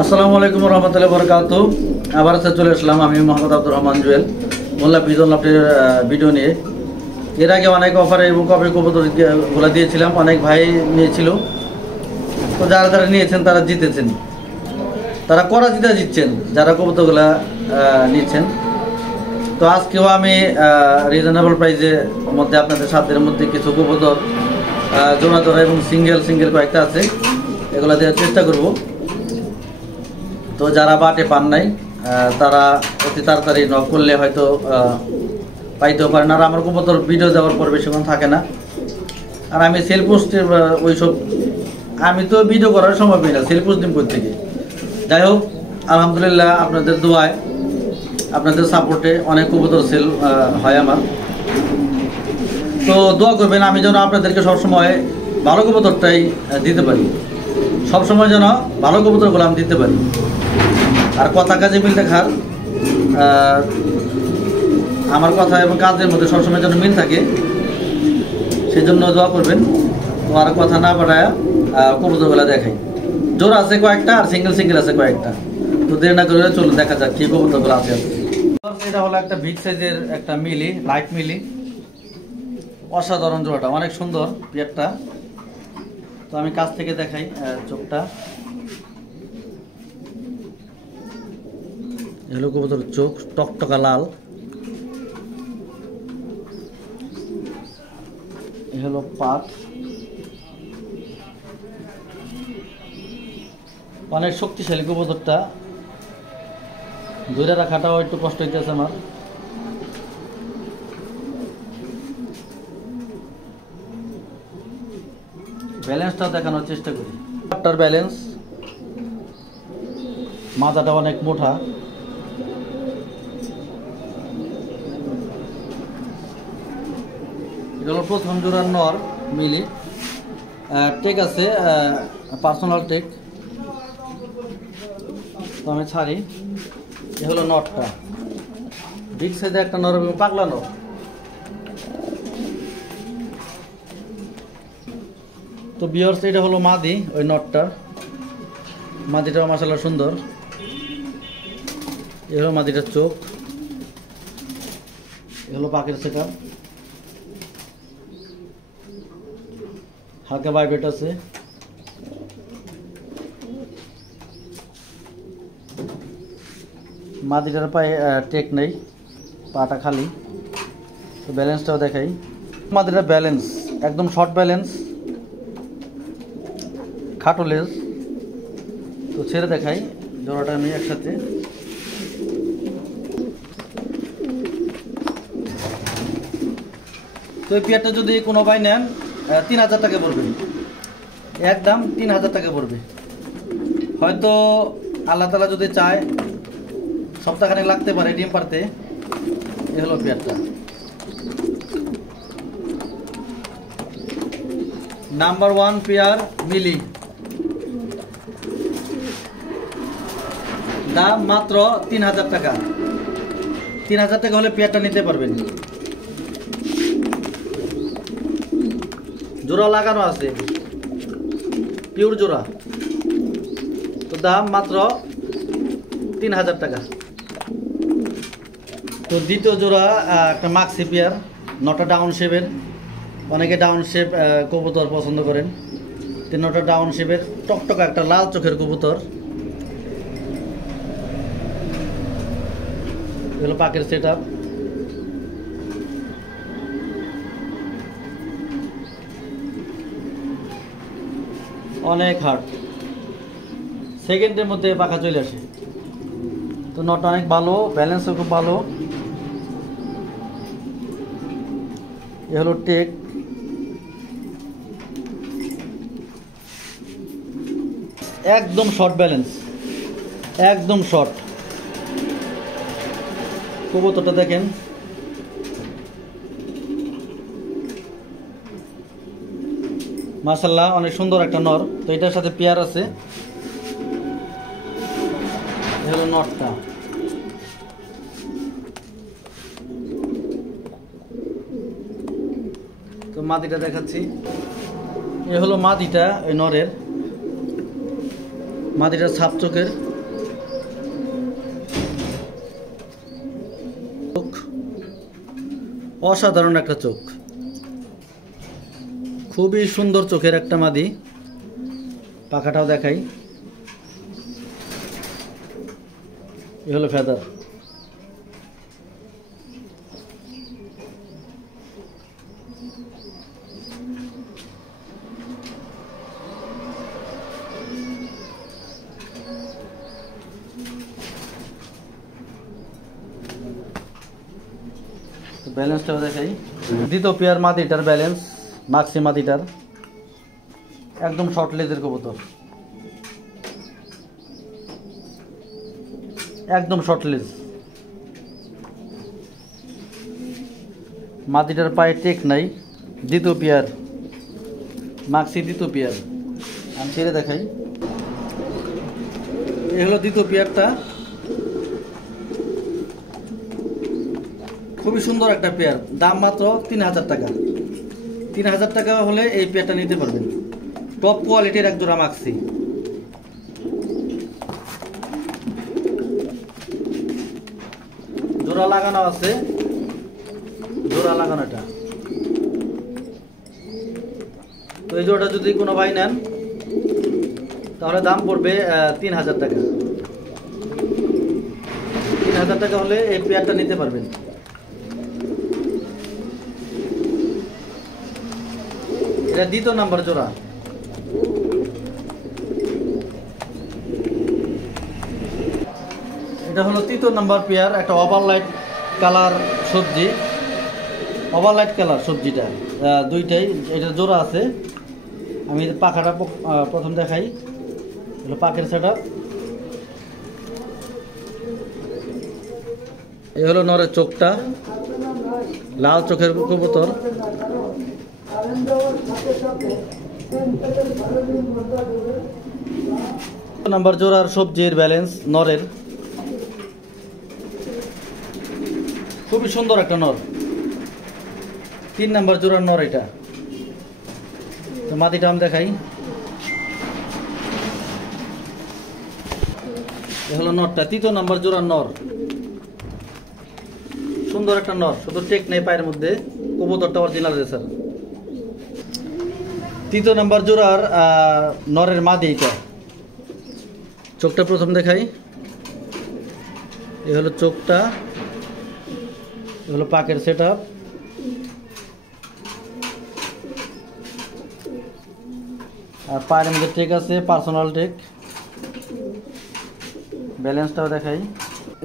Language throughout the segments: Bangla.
আসসালামু আলাইকুম রহমতুল্লাহ বরকাত। আবার চলে আসলাম আমি মোহাম্মদ আব্দুর রহমান জুয়েল মোল্লা বিজন লাভটির ভিডিও নিয়ে। এর আগে অনেক অফারে এবং কবে কবুতরগুলো দিয়েছিলাম, অনেক ভাই নিয়েছিল। তো যারা যারা নিয়েছেন তারা জিতেছেন, তারা করা জিতছেন যারা কবুতরগুলা নিচ্ছেন। তো আজকেও আমি রিজনেবল প্রাইসের মধ্যে আপনাদের সাধ্যের মধ্যে কিছু কবুতর জোড়া জোড়া এবং সিঙ্গেল কয়েকটা আছে, এগুলো দেওয়ার চেষ্টা করব। তো যারা বাটে পান নাই তারা অতি তাড়াতাড়ি নক করলে হয়তো পাইতেও পারেন। আর আমার কবুতর ভিডিও যাওয়ার পর বেশিক্ষণ থাকে না। আর আমি সেল পোস্টের ওইসব আমি তো ভিডিও করার সময় পাই না, সেল পোস্ট দিন থেকে। যাই হোক, আলহামদুলিল্লাহ আপনাদের দোয়ায় আপনাদের সাপোর্টে অনেক কবুতর সেল হয় আমার। তো দোয়া করবেন আমি যেন আপনাদেরকে সবসময় ভালো কবুতরটাই দিতে পারি, সবসময় যেন ভালো কবুতরগুলো আমি দিতে পারি। আর কথা কাজে মিল দেখার আমার কথা এবং কাজের মধ্যে সবসময় যেন মিল থাকে, সেই জন্য দোয়া করবেন। তো আর কথা না বাড়ায় কবুতরগুলো দেখাই। জোর আছে কয়েকটা আর সিঙ্গেল আছে কয়েকটা। তো দেরি না করে চলুন দেখা যাক কি কবুতরগুলো আছে। এটা হলো একটা বিগ সাইজের একটা মিলি, লাইট মিলি, অসাধারণ জোড়াটা, অনেক সুন্দর পেয়ারটা। তো আমি কাছ থেকে দেখাই চোখটা। এগুলো কবুতর চোখ টকটকা লাল, এ হলো পাত, অনেক শক্তিশালী কবুতরটা। ধরে রাখাটাও একটু কষ্ট হইতেছে আমার। ব্যালেন্সটা দেখানোর চেষ্টা করি। পাটটার ব্যালেন্স, মাথাটা অনেক মোটা। এটা হলো প্রথম জোড়ার নর মিলি। টেক আছে, পার্সোনাল টেক। তো আমি ছাড়ি। এ হলো নটটা, বিগ সাইজে একটা নর এবং পাগলা নর। তো ভিউয়ার্স, এটা হলো মাদি, ওই নটটা। মাদিটাও মাশাআল্লাহ সুন্দর। এ হলো মাদিটার চোখ, এ হলো পাখির সেটআপ, হালকা ভাইব্রেট আছে। মাদিটার পায়ে টেক নেই, পাটা খালি। তো ব্যালেন্সটাও দেখাই। মাদিটার ব্যালেন্স একদম শর্ট ব্যালেন্স, খাটো লেজ। তো ছেড়ে দেখাই জোড়াটা আমি একসাথে। তো এই পেয়ারটা যদি কোনো ভাই নেন 3000 টাকা পড়বে, একদম 3000 টাকা পড়বে। হয়তো আল্লাহ তালা যদি চায় সপ্তাহখানেক লাগতে পারে ডিম পারতে। এ হলো পেয়ারটা। নাম্বার 1 পেয়ার মিলি, দাম মাত্র 3000 টাকা। 3000 টাকা হলে পেয়ারটা নিতে পারবেন। জোড়া লাগানো আছে, পিওর জোড়া। তো দাম মাত্র 3000 টাকা। তো দ্বিতীয় জোড়া একটা মাক্সি পেয়ার, নটা ডাউন শেপের। অনেকে ডাউন শেপ কবুতর পছন্দ করেন। 3টা ডাউন শেপের টকটকা একটা লাল চোখের কবুতর। এগুলো পাখির সেটআপ। অনেক হার্ড, সেকেন্ডের মধ্যে পাখা চলে আসে। তো নটা অনেক ভালো, ব্যালেন্সও খুব ভালো। এ হলো টেক, একদম শর্ট ব্যালেন্স, একদম শর্ট। কবুতরটা দেখেন, মাশাআল্লাহ অনেক সুন্দর একটা নর। তো এটার সাথে পেয়ার আছে। এ হলো নটটা। তো মাদিটা দেখাচ্ছি। এ হলো মাদিটা ওই নরের। মাদিটার ছাপ চোখের, অসাধারণ একটা চোখ, খুবই সুন্দর চোখের একটা মাদি। পাখাটাও দেখাই, এ হলো ফেদার। ব্যালেন্সটাও দেখাই। দ্বিতীয় পেয়ার মাদিটার ব্যালেন্স, মাক্সি মাদিটার একদম শর্ট লেজের কবুতর, একদম শর্ট লেজ। মাদিটার পায়ে টেক নাই। দ্বিতীয় পেয়ার মাক্সি, দ্বিতীয় পেয়ার। আমি ছেড়ে দেখাই, এ হলো দ্বিতীয় পেয়ারটা। খুবই সুন্দর একটা পেয়ার, দাম মাত্র 3000 টাকা। 3000 টাকা হলে এই পেয়ারটা নিতে পারবেন। টপ কোয়ালিটির এক জোড়া মাক্সি। জোড়া লাগানো আছে, জোড়া লাগানো এটা। তো এই জোড়াটা যদি কোনো ভাই নেন তাহলে দাম পড়বে 3000 টাকা। 3000 টাকা হলে এই পেয়ারটা নিতে পারবেন। এটা দ্বিতীয় নাম্বার জোড়া। এটা হলো তৃতীয় নাম্বার পেয়ার, একটা ওভারলাইট কালার সবজি, ওভারলাইট কালার সবজিটা দুইটাই। এটা জোড়া আছে। আমি পাখাটা প্রথম দেখাই, হলো পাখের সেটা। এই হলো নরের চোখটা, লাল চোখের কবুতর। নাম্বার জোড়ার সবজির ব্যালেন্স নরের, খুবই সুন্দর একটা নর। 3 নাম্বার জোড়ার নর এটা। তো মাদিটা আমি দেখাই, এ হলো নরটা, তৃতীয় নাম্বার জোড়ার নর। সুন্দর একটা নর, শুধু টেক নেই পায়ের মধ্যে। কবুতরটা অরিজিনাল রেসার। তৃতীয় নাম্বার জোড়ার নরের মাদি এটা। চোখটা প্রথম দেখাই, এ হলো চোখটা, এ হলো পাকের সেট আপ। আর পায়ের মধ্যে টেক আছে, পার্সোনাল টেক। ব্যালেন্সটাও দেখাই,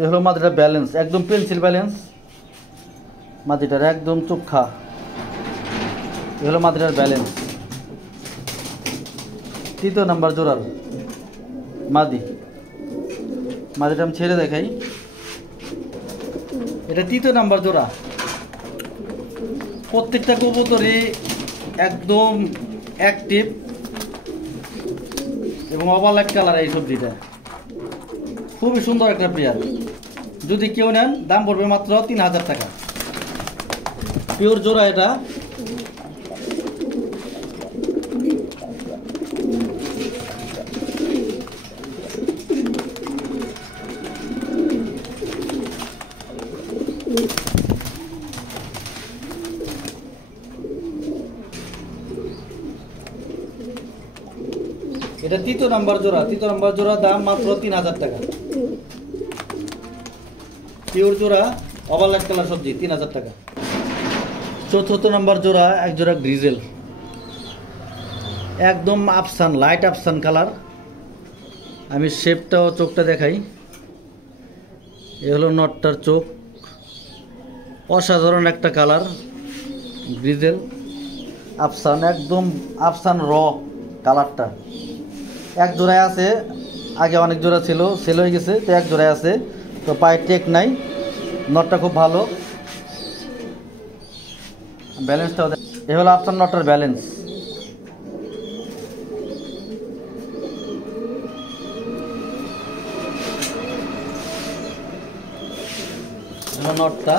এ হলো মাদিটার ব্যালেন্স, একদম পেন্সিল ব্যালেন্স মাদিটার, একদম চোখা। এ হলো মাদিটার ব্যালেন্স, তৃতীয় নাম্বার জোড়ার মাদি। মাদিটা আমি ছেড়ে দেখাই, এটা তৃতীয় নাম্বার জোড়া। প্রত্যেকটা কবুতরই একদম অ্যাক্টিভ এবং ওভারলাইট কালার। এই সবজিটা খুবই সুন্দর একটা পেয়ার। যদি কেউ নেন দাম পড়বে মাত্র 3000 টাকা। পিওর জোড়া এটা। এটা তৃতীয় নাম্বার জোড়া। তৃতীয় নাম্বার জোড়া দাম মাত্র 3000 টাকা। পিওর জোড়া, ওভারলাইট কালার সবজি, 3000 টাকা। চতুর্থ নাম্বার জোড়া এক জোড়া গ্রিজেল, একদম আফসান, লাইট আফসান কালার। আমি শেপটাও চোখটা দেখাই, এ হলো নটটার চোখ, অসাধারণ একটা কালার। গ্রিজেল আফসান, একদম আফসান র কালারটা। এক জোড়ায় আছে, আগে অনেক জোড়া ছিল, সেল হয়ে গেছে, তো এক জোড়ায় আছে। তো পায়ে টেক নাই, নটটা খুব ভালো। ব্যালেন্সটাও এ হলো আফসান নটটার ব্যালেন্স। নটটা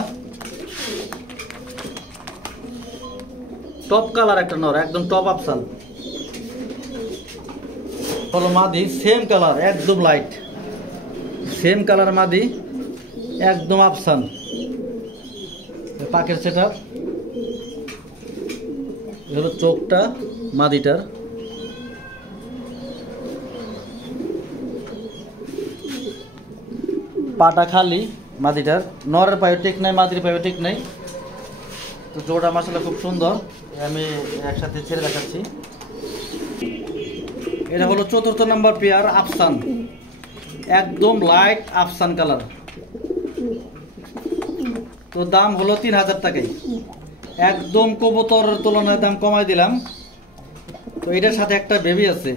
টপ কালার একটা নর, একদম টপ আফসান। হলো মাদি, সেম কালার, একদম লাইট, সেম কালার মাদি, একদম আফসান। পাকের সেটআপ হলো চোখটা মাদিটার। পাটা খালি মাদিটার, নরের পায়ে ঠিক নাই, মাদির পায়ে ঠিক নাই। তো জোড়া মাশাআল্লাহ খুব সুন্দর, আমি একসাথে ছেড়ে দেখাচ্ছি। এটা হলো 4র্থ নাম্বার পেয়ার, আফসান, একদম লাইট আফসান কালার। তো দাম হলো 3000 টাকায়, একদম কবুতর তুলনায় দাম কমাই দিলাম। তো এটার সাথে একটা বেবি আছে,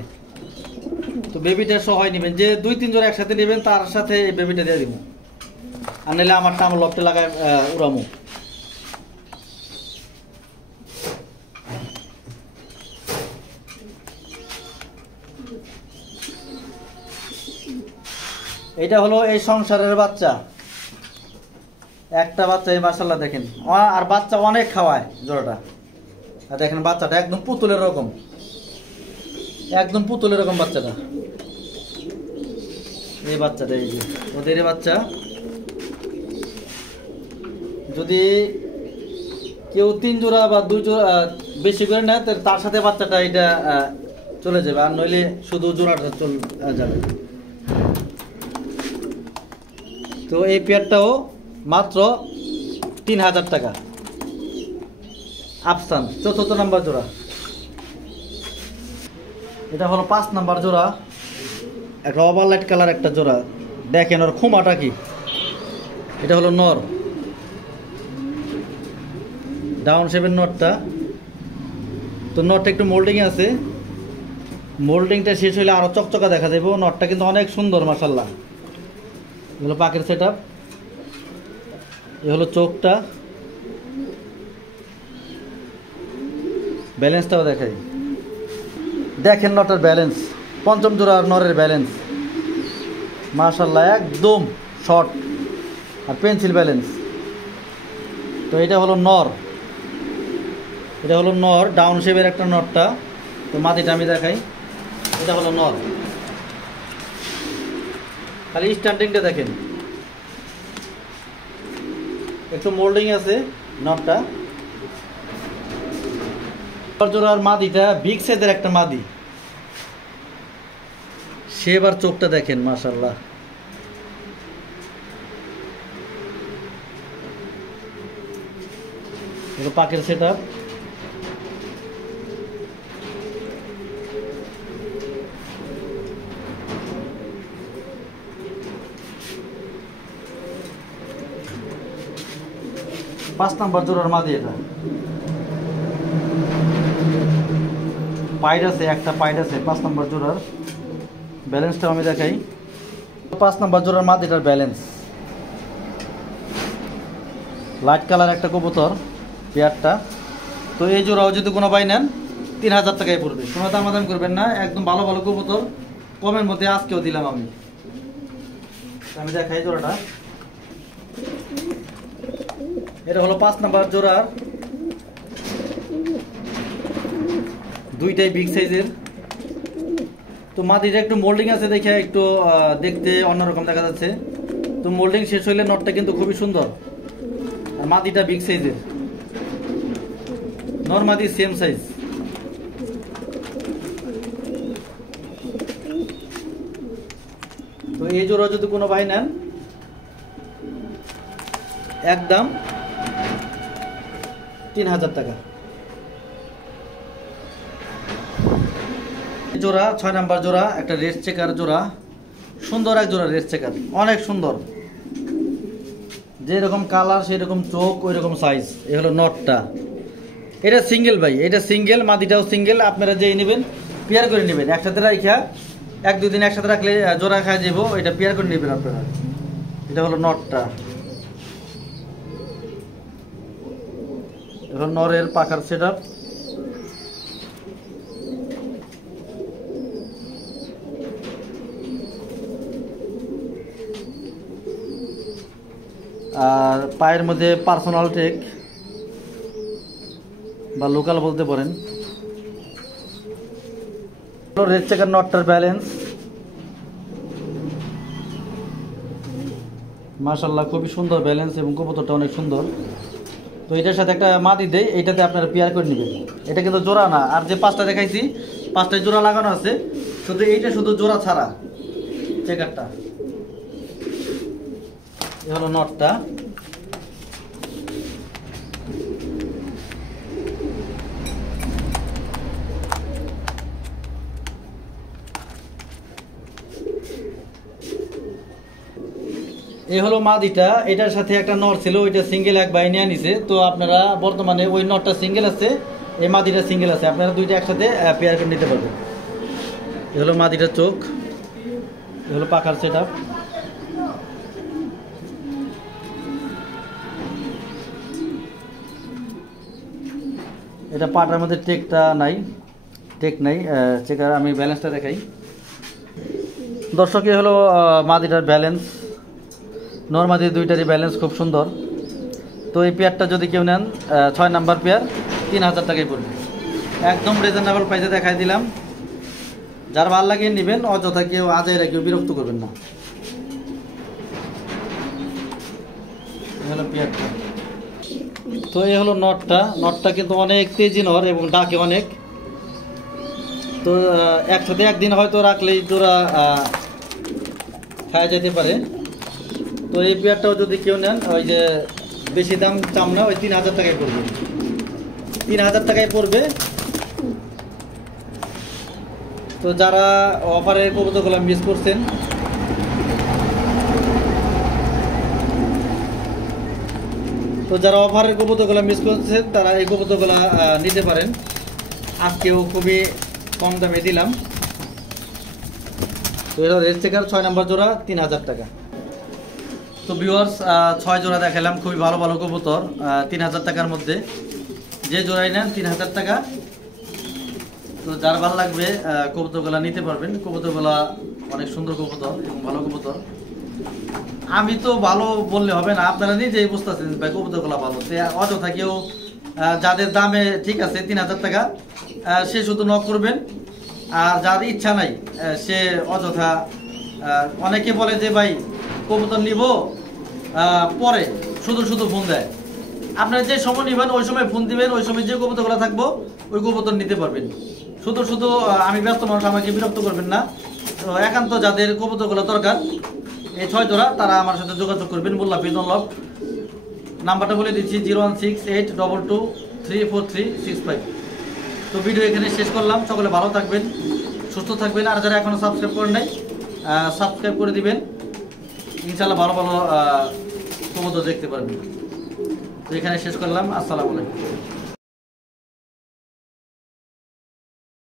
তো বেবিটা সহায় নেবেন, যে 2-3 জোড়া একসাথে নেবেন তার সাথে এই বেবিটা দিয়ে দিব, আর নাহলে আমারটা আমার লফটে লাগায় উড়ামু। এটা হলো এই সংসারের বাচ্চা, একটা বাচ্চা, এই মাশাআল্লাহ দেখেন, আর বাচ্চা অনেক খাওয়ায় জোড়াটা। আর দেখেন বাচ্চাটা একদম পুতুলের রকম, একদম পুতুলের রকম বাচ্চাটা। এই বাচ্চাটা, এই যে ওদের বাচ্চা, যদি কেউ 3 জোড়া বা 2 জোড়া বেশি করে নেয় তার সাথে বাচ্চাটা এটা চলে যাবে, আর নইলে শুধু জোড়াটা চলে যাবে। তো এই পেয়ারটাও মাত্র 3000 টাকা, আফসান 4র্থ নাম্বার জোড়া। এটা হলো 5 নাম্বার জোড়া, একটা ওভারলাইট কালার একটা জোড়া, দেখেন ওর খুমাটা কি। এটা হলো নর, ডাউন শেপের নটটা। তো নটটা একটু মোল্ডিং আছে, মোল্ডিংটা শেষ হলে আরো চকচকা দেখা যাবে। নটটা কিন্তু অনেক সুন্দর মাশাআল্লাহ। এগুলো পাকের সেটআপ, এ হলো চোখটা, ব্যালেন্সটাও দেখাই, দেখেন নটের ব্যালেন্স, 5ম জোড়ার নরের ব্যালেন্স মাশাআল্লাহ, একদম শর্ট আর পেন্সিল ব্যালেন্স। তো এটা হলো নর, এটা হলো নর, ডাউন শেপের একটা নটটা। তো মাদিটা আমি দেখাই, এটা হলো নর, খালি স্ট্যান্ডিংটা দেখেন, একটু মোল্ডিং আছে নটটা। জোড়ার মাদিটা বিগ সাইজের একটা মাদি, সে এবার চোখটা দেখেন মাশাআল্লাহ। এগুলো পাকের সেটআপ, পাঁচ নাম্বার জোড়ার মাদি। এটা পাইড আছে, একটা পাইড আছে 5 নাম্বার জোড়ার। ব্যালেন্সটা আমি দেখাই, 5 নাম্বার জোড়ার মাদিটার ব্যালেন্স, লাইট কালার একটা কবুতর পেয়ারটা। তো এই জোড়াও যদি কোনো ভাই নেন 3000 টাকায় পড়বে, কোনো দামাদাম করবেন না, একদম ভালো ভালো কবুতর কমের মধ্যে আজকেও দিলাম আমি। আমি দেখাই জোড়াটা, এটা হলো 5 নাম্বার জোড়ার, দুইটাই বিগ সাইজের। তো মাদিটা একটু মোল্ডিং আছে দেখে একটু দেখতে অন্যরকম দেখা যাচ্ছে। তো মোল্ডিং শেষ হইলে নটটা কিন্তু খুবই সুন্দর, আর মাদিটা বিগ সাইজের, নর মাদি সেম সাইজ। তো এই জোড়া যদি কোনো ভাই নেন একদম 3000 টাকা। জোড়া 6 নাম্বার জোড়া, একটা রেড চেকার জোড়া, সুন্দর এক জোড়া রেড চেকার, অনেক সুন্দর, যেরকম কালার সেরকম চোখ ওই রকম সাইজ। এ হলো নটটা, এটা সিঙ্গেল ভাই, এটা সিঙ্গেল, মাদিটাও সিঙ্গেল। আপনারা যেই নেবেন পেয়ার করে নেবেন, একসাথে রাখা 1-2 দিন একসাথে রাখলে জোড়া খাই যাবো, এটা পেয়ার করে নেবেন আপনারা। এটা হলো নটটা, এখন নরের পাখার সেটআপ। আর পায়ের মধ্যে পার্সোনাল টেক বা লোকাল বলতে পারেন। রেড চেকার নটটার ব্যালেন্স মাশাআল্লাহ খুবই সুন্দর ব্যালেন্স এবং কবুতরটা অনেক সুন্দর। তো এটার সাথে একটা মাদি দেই, এইটাতে আপনারা পেয়ার করে নেবেন। এটা কিন্তু জোড়া না, আর যে 5টা দেখাইছি 5টায় জোড়া লাগানো আছে, শুধু এইটা শুধু জোড়া ছাড়া চেকারটা। এ হলো নটটা। এই হলো মাদিটা, এটার সাথে একটা নর ছিল, ওইটা সিঙ্গেল এক ভাই নিয়ে নিছে। তো আপনারা বর্তমানে ওই নটটা সিঙ্গেল আছে, এই মাদিটা সিঙ্গেল আছে, আপনারা দুইটা একসাথে পেয়ার করে নিতে পারবেন। এই হলো মাদিটার চোখ, এই হলো পাখার সেট আপ। এটা পাটার মধ্যে টেকটা নাই, টেক নাই, চেকার আমি ব্যালেন্সটা দেখাই দর্শক। হলো মাদিটার ব্যালেন্স, নর্মাদি দুইটারই ব্যালেন্স খুব সুন্দর। তো এই পেয়ারটা যদি কেউ নেন 6 নাম্বার পেয়ার 3000 টাকায় পড়বে, একদম রিজনেবল প্রাইসে দেখাই দিলাম। যার ভালো লাগে নেবেন, অযথা কেউ আজাইরা কেউ বিরক্ত করবেন না। হলো পেয়ারটা। তো এই হলো নটটা, নটটা কিন্তু অনেক তেজি নর এবং ডাকে অনেক। তো একসাথে একদিন হয়তো রাখলেই তোরা খাওয়া যেতে পারে। তো এই পেয়ারটাও যদি কেউ নেন, ওই যে বেশি দাম চাম না, ওই 3000 টাকায় পড়বে, 3000 টাকায় পড়বে। তো যারা অফারের কবুতরগুলো মিস করছেন, তারা এই কবুতরগুলো নিতে পারেন। আজকেও খুবই কম দামে দিলাম। তো এটা রেড চেকার 6 নাম্বার জোড়া 3000 টাকা। তো ভিউয়ার্স 6 জোড়া দেখালাম, খুবই ভালো ভালো কবুতর 3000 টাকার মধ্যে। যে জোড়াই নেন 3000 টাকা। তো যার ভালো লাগবে কবুতরগুলা নিতে পারবেন। কবুতরগুলা অনেক সুন্দর কবুতর এবং ভালো কবুতর। আমি তো ভালো বললে হবে না, আপনারা নিজেই বুঝতেছেন ভাই কবুতরগুলা ভালো। অযথা কেউ যাদের দামে ঠিক আছে 3000 টাকা, সে শুধু নক করবেন। আর যার ইচ্ছা নাই সে অযথা, অনেকে বলে যে ভাই কবুতর নিব পরে শুধু শুধু ফোন দেয়। আপনারা যে সময় নেবেন ওই সময় ফোন দিবেন, ওই সময় যে কবুতরগুলো থাকবো ওই কবুতর নিতে পারবেন। শুধু শুধু আমি ব্যস্ত মানুষ, আমাকে বিরক্ত করবেন না। তো একান্ত যাদের কবুতরগুলো দরকার এই 6 জোড়া, তারা আমার সাথে যোগাযোগ করবেন। মোল্লা পিজন লফট, নাম্বারটা বলে দিচ্ছি 01682234365। তো ভিডিও এখানে শেষ করলাম। সকলে ভালো থাকবেন, সুস্থ থাকবেন। আর যারা এখনো সাবস্ক্রাইব করেন নাই, সাবস্ক্রাইব করে দিবেন। ইনশাআল্লাহ ভালো ভালো কবুতর দেখতে পারবেন। তো এখানে শেষ করলাম। আসসালামু আলাইকুম।